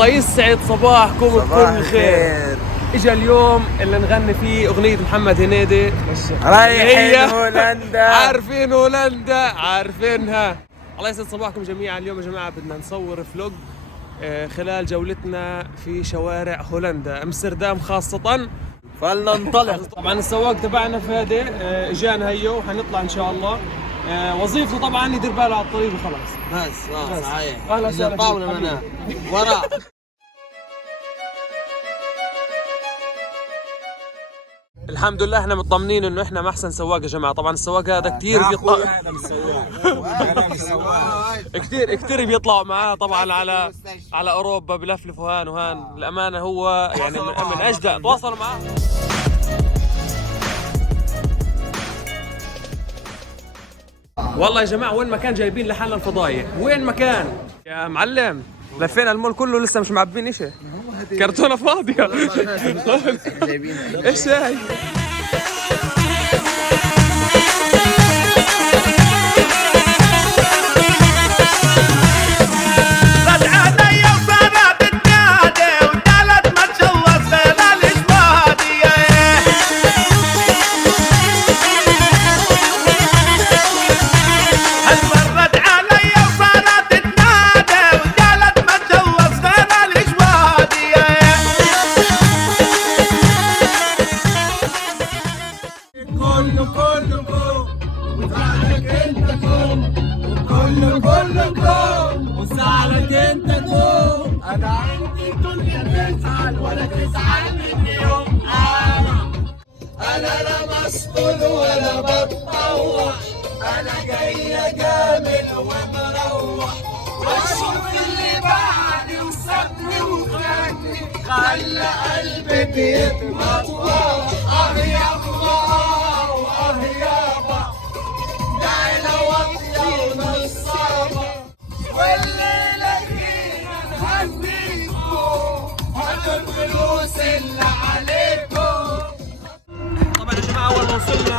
الله يسعد صباحكم بكل خير. اجا اليوم اللي نغني فيه اغنية محمد هنيدي رايحين هولندا. عارفين هولندا، عارفينها. الله يسعد صباحكم جميعا. اليوم يا جماعة بدنا نصور فلوج خلال جولتنا في شوارع هولندا، امستردام خاصة. فلننطلق. طبعا السواق تبعنا فادي اجانا هيو وحنطلع ان شاء الله. وظيفته طبعا يدير باله على الطريق وخلاص. بس صحيح. اهلا وسهلا طاولة منها ورا. الحمد لله احنا مطمنين انه احنا ما احسن سواق يا جماعه. طبعا السواق هذا كثير بيطلع كثير بيطلعوا معاه طبعا على اوروبا، بلفلفوا هان وهان. الامانه هو يعني من اجدع. تواصلوا معاه. والله يا جماعه وين ما كان جايبين لحالنا الفضايح، وين ما كان يا معلم. لفينا المول كله لسه مش معبين اشي، كرتونه فاضيه. ايش هاي؟ وزعلك انت كوم. انا عندي الدنيا تزعل ولا تزعل مني يوم. انا لا مسؤول ولا بتطوع، انا جاي اجامل ومروح واشوف اللي بعدي وسابني وخاني، خلى قلبي بيتمطوح. يابا يابا دعينا واطيه ونصابه، والليلة جينا نهنيكم، هاتوا الفلوس اللي عليكم. طبعا يا جماعة أول ما وصلنا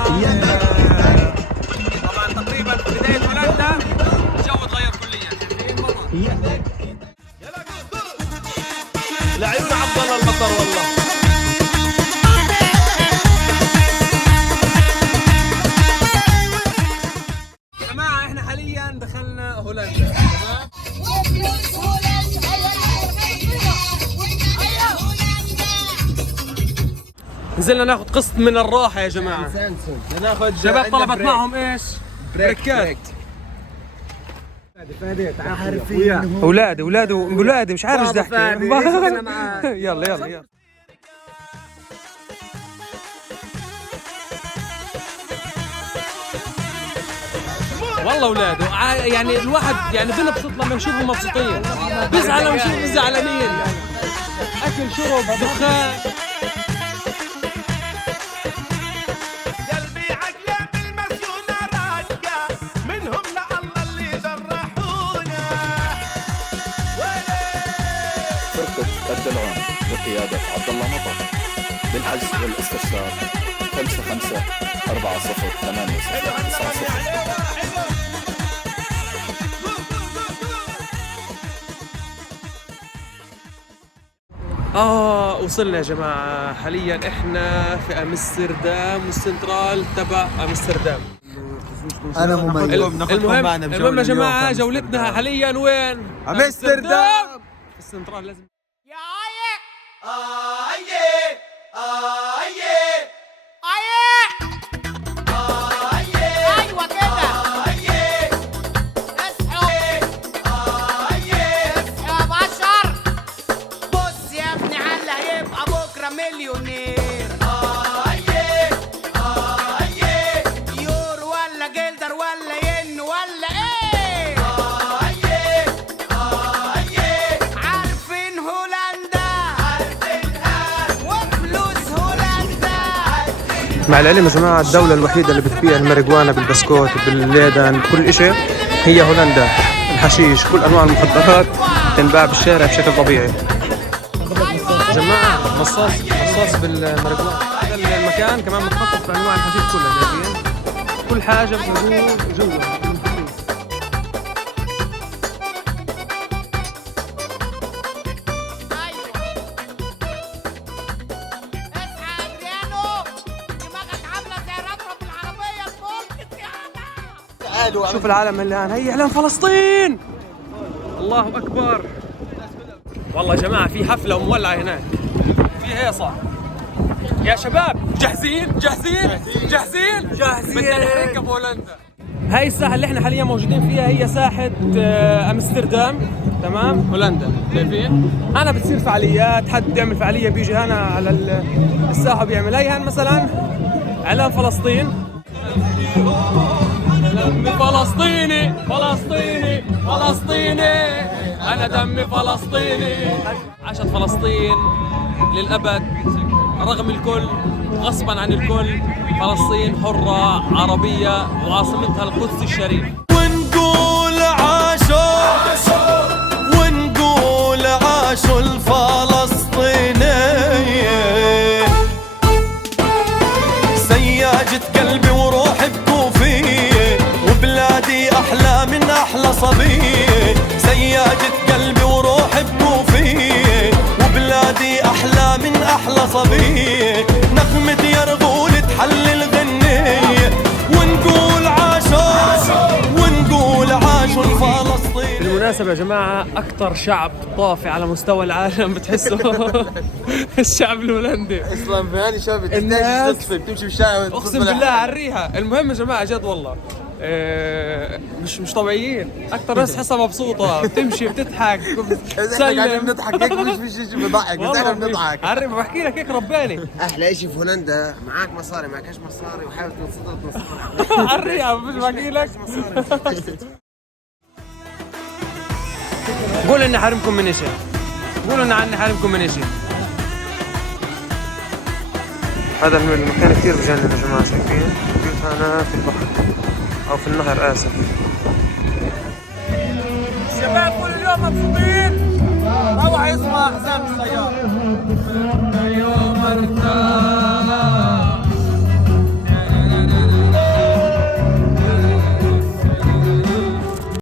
طبعا تقريبا في بداية هولندا الجو تغير كليا. لعيون عبد الله المطر والله. يا جماعة احنا حاليا دخلنا هولندا. نزلنا ناخذ قسط من الراحة يا جماعة. ناخذ شباب طلبت معهم ايش؟ بريكات. اولادي مش عارف ايش احكي. يلا والله اولاده يعني الواحد يعني بنبسط لما نشوفهم مبسوطين، بيزعل لما نشوفهم زعلانين. اكل شرب دخان. قلبي عقله بالمسيونه راجع منهم لله اللي جرحونا. فرقة الدلعون بقيادة عبد الله مطر بالحجز والاستفسار 55 40 8 9. وصلنا يا جماعة. حاليا احنا في امستردام والسنترال تبع امستردام. انا مميز. المهم يا جماعة جولتنا حاليا وين؟ امستردام. في السنترال لازم يا عيه عيه عيه عيه. ايوه كده. اصحوا يا بشر. بص يا ابني على هيبقى بكره مليونير. يورو ولا جلدر ولا ين ولا ايه. عارفين هولندا، وفلوس هولندا. مع العلم يا جماعة الدولة الوحيدة اللي بتبيع الماريجوانا بالبسكوت وبالليدن بكل اشي هي هولندا. الحشيش كل انواع المخدرات تنباع بالشارع بشكل طبيعي. يا جماعة مصاص بالماريجوانا. هذا المكان كمان متخصص في انواع الحشيش كلها، جايبين كل حاجة موجود جوا. شوف العالم مليان، هي اعلان فلسطين. الله اكبر. والله يا جماعه في حفله مولعه هناك، في هيصه يا شباب. جاهزين جاهزين جاهزين جاهزين. بدنا نحرق بهولندا. هاي الساحه اللي احنا حاليا موجودين فيها هي ساحه امستردام، تمام؟ هولندا. شايفين؟ انا بتصير فعاليات، حد بيعمل فعاليه بيجي هنا على الساحه بيعمل هي مثلا اعلان فلسطين. دمي فلسطيني فلسطيني فلسطيني، انا دمي فلسطيني. عاشت فلسطين للابد رغم الكل، غصبا عن الكل. فلسطين حرة عربية وعاصمتها القدس الشريف. ونقول عاشوا ونقول عاشوا الفلسطينية، سياجة قلبي وروحي بكوفية، وبلادي أحلى من أحلى صبية. سياجة قلبي وروحي بكوفية، وبلادي أحلى من أحلى صبية. نغمة يرغول تحلل غنية، ونقول عاشوا ونقول عاشوا الفلسطين. بالمناسبة يا جماعة أكثر شعب طافي على مستوى العالم بتحسه الشعب الهولندي. اصلا في هاني شافت الناس بتمشي بالشارع أقسم بالله عريها. المهم يا جماعة جد والله مش طبيعيين. أكثر ناس حسها مبسوطة، بتمشي بتضحك احنا قاعدين بنضحك هيك، مش شيء بضحك، بس احنا بنضحك. عري بحكي لك هيك رباني. احلى شيء في هولندا معك مصاري، معكش مصاري وحاول تنصدر عريها مش بحكي لك. قول اني حارمكم من شيء، قولوا ان عني حارمكم من شيء. هذا المكان كثير بجنن يا جماعه، شايفين؟ قلت انا في البحر او في النهر، اسف. الشباب كل اليوم مبسوطين، روح يسمع حزام السيارة.